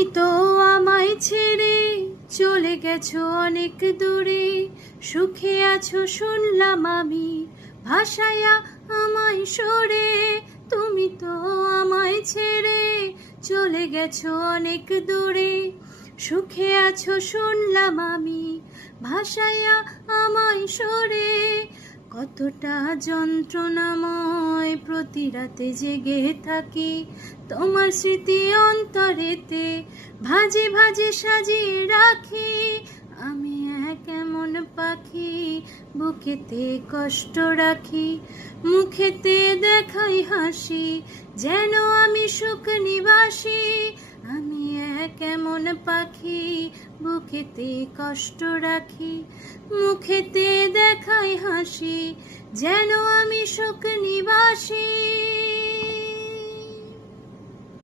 তুমি তো আমায় ছেড়ে চলে গেছো অনেক দূরে, সুখে আছো শুনলাম আমি, ভাসায়া আমায় সরে। তুমি তো আমায় ছেড়ে চলে গেছো অনেক দূরে, সুখে আছো শুনলাম আমি, ভাসায়া আমায় সরে। কতটা যন্ত্রণাময় প্রতি রাতে জেগে থাকি, তোমার স্মৃতি অন্তরেতে ভাজে ভাজে সাজিয়ে রাখি। আমি এক এমন পাখি, বুকেতে কষ্ট রাখি, মুখেতে দেখাই হাসি, যেন আমি সুখ নিবাসী। আমি এক এমন পাখি, বুকেতে কষ্ট রাখি, মুখেতে দেখাই হাসি, যেন আমি সুখ নিবাসী।